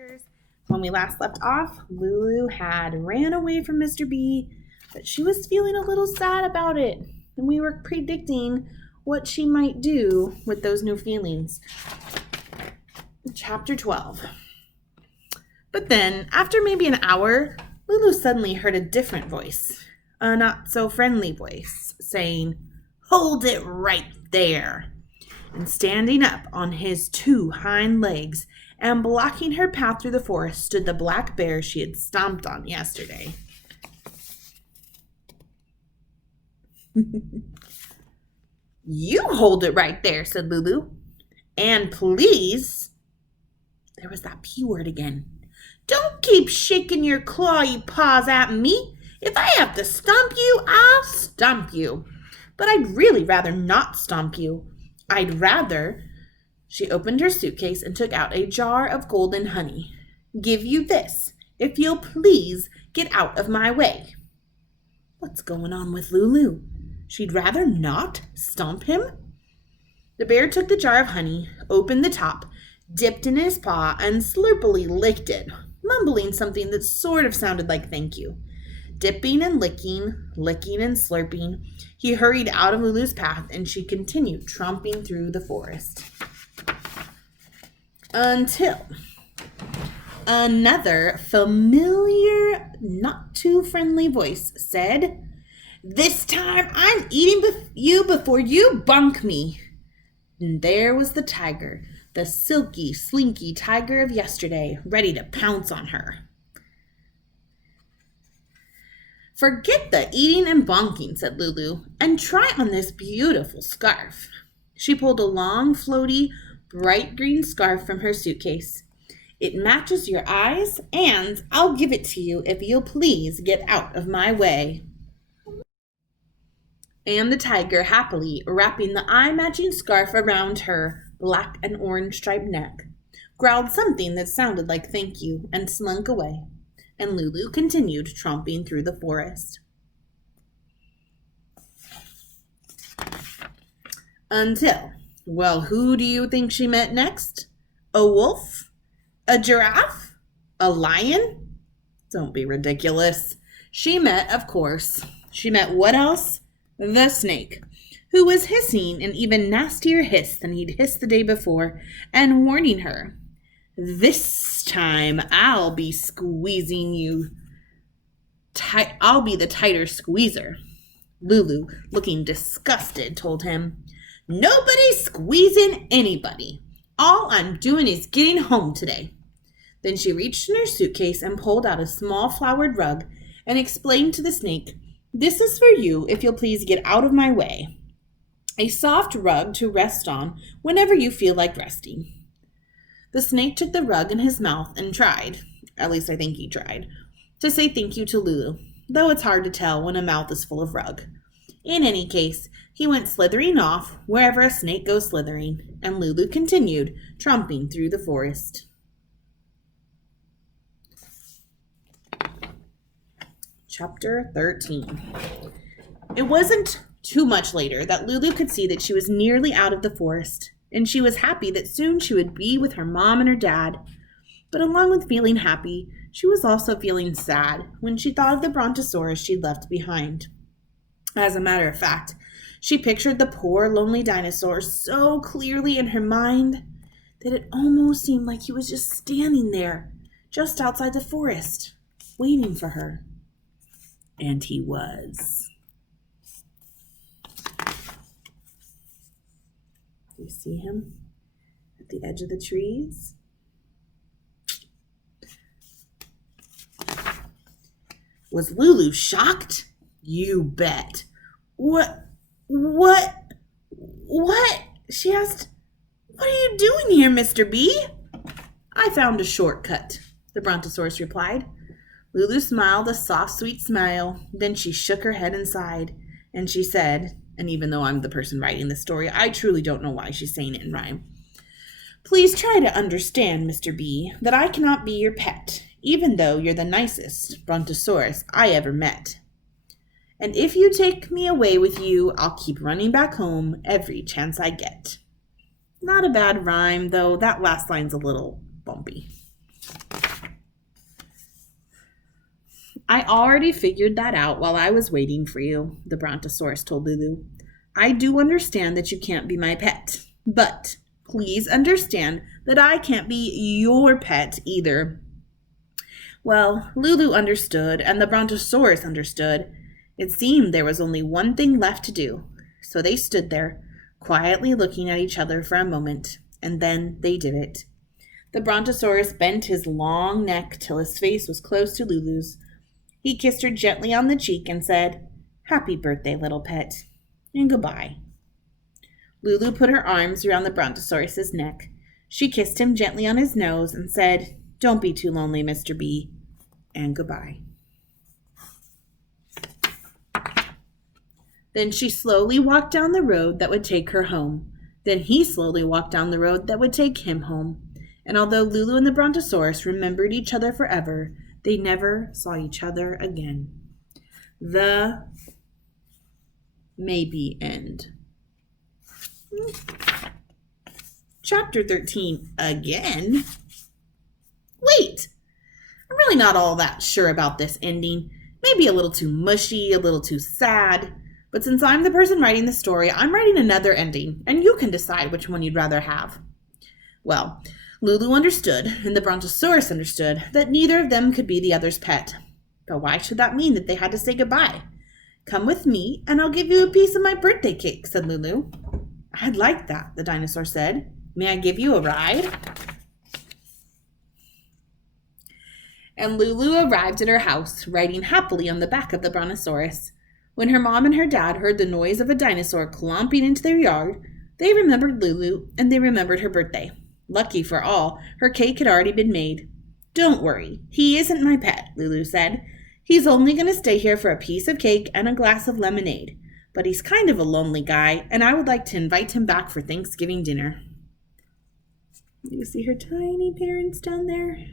Cheers. When we last left off, Lulu had ran away from Mr. B, but she was feeling a little sad about it, and we were predicting what she might do with those new feelings. Chapter 12. But then, after maybe an hour, Lulu suddenly heard a different voice, a not-so-friendly voice, saying, "Hold it right there!" And standing up on his two hind legs and blocking her path through the forest stood the black bear she had stomped on yesterday. "You hold it right there," said Lulu. "And please," there was that P word again, "don't keep shaking your clawy paws at me. If I have to stomp you, I'll stomp you. But I'd really rather not stomp you. I'd rather," she opened her suitcase and took out a jar of golden honey, "give you this, if you'll please get out of my way." What's going on with Lulu? She'd rather not stomp him? The bear took the jar of honey, opened the top, dipped in his paw, and slurpily licked it, mumbling something that sort of sounded like thank you. Dipping and licking and slurping, he hurried out of Lulu's path, and she continued tromping through the forest. Until another familiar, not-too-friendly voice said, "This time I'm eating you before you bunk me." And there was the tiger, the silky, slinky tiger of yesterday, ready to pounce on her. "Forget the eating and bonking," said Lulu, "and try on this beautiful scarf." She pulled a long, floaty, bright green scarf from her suitcase. "It matches your eyes, and I'll give it to you if you'll please get out of my way." And the tiger, happily wrapping the eye-matching scarf around her black and orange striped neck, growled something that sounded like thank you and slunk away. And Lulu continued tromping through the forest. Until, well, who do you think she met next? A wolf? A giraffe? A lion? Don't be ridiculous. She met what else? The snake, who was hissing an even nastier hiss than he'd hissed the day before, and warning her, "This time I'll be squeezing you. I'll be the tighter squeezer." Lulu, looking disgusted, told him, "Nobody's squeezing anybody. All I'm doing is getting home today." Then she reached in her suitcase and pulled out a small flowered rug and explained to the snake, "This is for you if you'll please get out of my way. A soft rug to rest on whenever you feel like resting." The snake took the rug in his mouth and tried, at least I think he tried, to say thank you to Lulu, though it's hard to tell when a mouth is full of rug. In any case, he went slithering off wherever a snake goes slithering, and Lulu continued tromping through the forest. Chapter 13. It wasn't too much later that Lulu could see that she was nearly out of the forest, and she was happy that soon she would be with her mom and her dad. But along with feeling happy, she was also feeling sad when she thought of the brontosaurus she'd left behind. As a matter of fact, she pictured the poor, lonely dinosaur so clearly in her mind that it almost seemed like he was just standing there, just outside the forest, waiting for her. And he was. You see him at the edge of the trees? Was Lulu shocked? You bet. What? She asked. "What are you doing here, Mr. B?" "I found a shortcut," the brontosaurus replied. Lulu smiled a soft, sweet smile. Then she shook her head and sighed, and she said, and even though I'm the person writing the story, I truly don't know why she's saying it in rhyme, "Please try to understand, Mr. B, that I cannot be your pet, even though you're the nicest brontosaurus I ever met. And if you take me away with you, I'll keep running back home every chance I get." Not a bad rhyme, though that last line's a little bumpy. I already figured that out while I was waiting for you, the Brontosaurus told Lulu. I do understand that you can't be my pet, but please understand that I can't be your pet either. Well, Lulu understood, and the Brontosaurus understood. It seemed there was only one thing left to do, so they stood there, quietly looking at each other for a moment, and then they did it. The Brontosaurus bent his long neck till his face was close to Lulu's. He kissed her gently on the cheek and said, "Happy birthday, little pet, and goodbye." Lulu put her arms around the Brontosaurus's neck. She kissed him gently on his nose and said, "Don't be too lonely, Mr. B, and goodbye." Then she slowly walked down the road that would take her home. Then he slowly walked down the road that would take him home. And although Lulu and the Brontosaurus remembered each other forever, they never saw each other again. The maybe end. Chapter 13 again? Wait! I'm really not all that sure about this ending. Maybe a little too mushy, a little too sad. But since I'm the person writing the story, I'm writing another ending, and you can decide which one you'd rather have. Well, Lulu understood, and the Brontosaurus understood, that neither of them could be the other's pet. But why should that mean that they had to say goodbye? "Come with me, and I'll give you a piece of my birthday cake," said Lulu. "I'd like that," the dinosaur said. "May I give you a ride?" And Lulu arrived at her house, riding happily on the back of the Brontosaurus. When her mom and her dad heard the noise of a dinosaur clomping into their yard, they remembered Lulu, and they remembered her birthday. Lucky for all, her cake had already been made. "Don't worry, he isn't my pet," Lulu said. "He's only going to stay here for a piece of cake and a glass of lemonade. But he's kind of a lonely guy, and I would like to invite him back for Thanksgiving dinner." You see her tiny parents down there?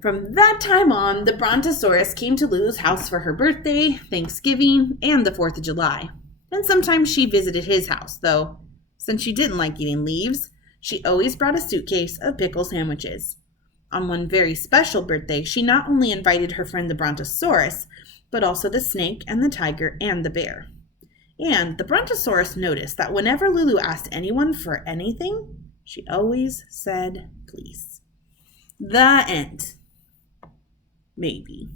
From that time on, the Brontosaurus came to Lulu's house for her birthday, Thanksgiving, and the 4th of July. And sometimes she visited his house, though, since she didn't like eating leaves, she always brought a suitcase of pickle sandwiches. On one very special birthday, she not only invited her friend the Brontosaurus, but also the snake and the tiger and the bear. And the Brontosaurus noticed that whenever Lulu asked anyone for anything, she always said please. The end. Maybe.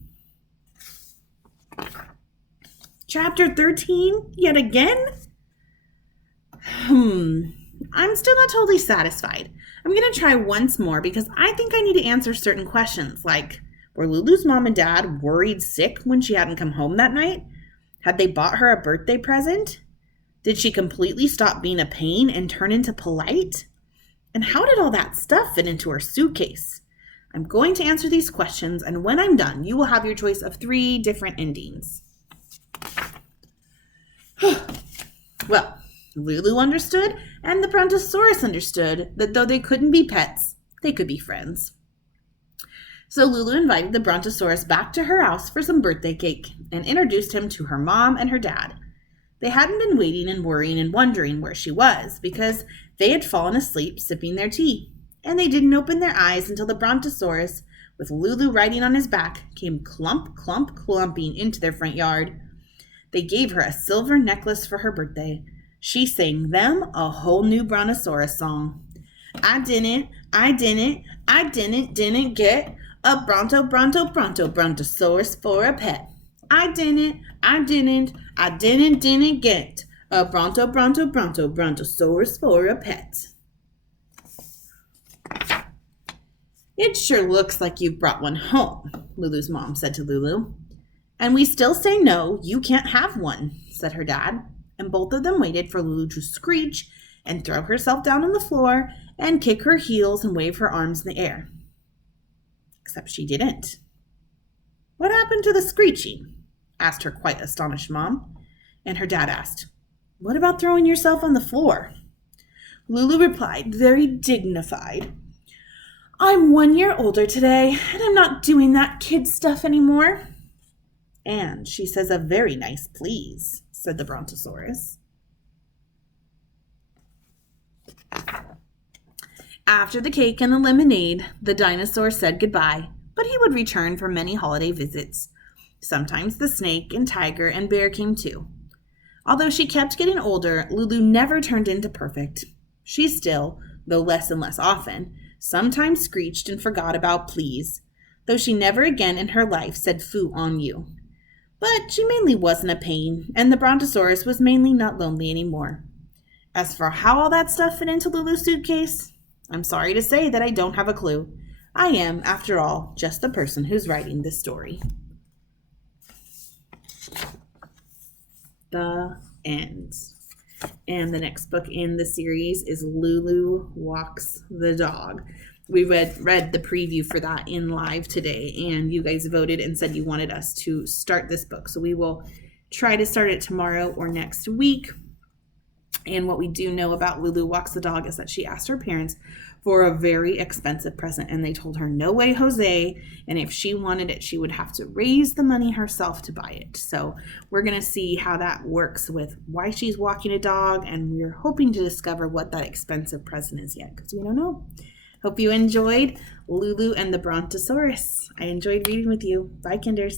Chapter 13, yet again? I'm still not totally satisfied. I'm going to try once more because I think I need to answer certain questions, like, were Lulu's mom and dad worried sick when she hadn't come home that night? Had they bought her a birthday present? Did she completely stop being a pain and turn into polite? And how did all that stuff fit into her suitcase? I'm going to answer these questions, and when I'm done, you will have your choice of 3 different endings. Well, Lulu understood, and the Brontosaurus understood that though they couldn't be pets, they could be friends. So Lulu invited the Brontosaurus back to her house for some birthday cake and introduced him to her mom and her dad. They hadn't been waiting and worrying and wondering where she was because they had fallen asleep sipping their tea. And they didn't open their eyes until the Brontosaurus, with Lulu riding on his back, came clumping into their front yard. They gave her a silver necklace for her birthday. She sang them a whole new Brontosaurus song. I didn't get a Brontosaurus for a pet. I didn't get a Brontosaurus for a pet. It sure looks like you've brought one home, Lulu's mom said to Lulu. And we still say no, you can't have one, said her dad. And both of them waited for Lulu to screech and throw herself down on the floor and kick her heels and wave her arms in the air. Except she didn't. What happened to the screeching? Asked her quite astonished mom. And her dad asked, What about throwing yourself on the floor? Lulu replied, very dignified, I'm 1 year older today, and I'm not doing that kid stuff anymore. And she says a very nice please, said the Brontosaurus. After the cake and the lemonade, the dinosaur said goodbye, but he would return for many holiday visits. Sometimes the snake and tiger and bear came too. Although she kept getting older, Lulu never turned into perfect. She still, though less and less often, sometimes screeched and forgot about please, though she never again in her life said foo on you. But she mainly wasn't a pain, and the Brontosaurus was mainly not lonely anymore. As for how all that stuff fit into Lulu's suitcase, I'm sorry to say that I don't have a clue. I am, after all, just the person who's writing this story. The end. And the next book in the series is Lulu Walks the Dog. We read the preview for that in live today, and you guys voted and said you wanted us to start this book. So we will try to start it tomorrow or next week. And what we do know about Lulu Walks the Dog is that she asked her parents for a very expensive present, and they told her, no way, Jose, and if she wanted it, she would have to raise the money herself to buy it. So we're going to see how that works with why she's walking a dog, and we're hoping to discover what that expensive present is yet, because we don't know. Hope you enjoyed Lulu and the Brontosaurus. I enjoyed reading with you. Bye, Kinders.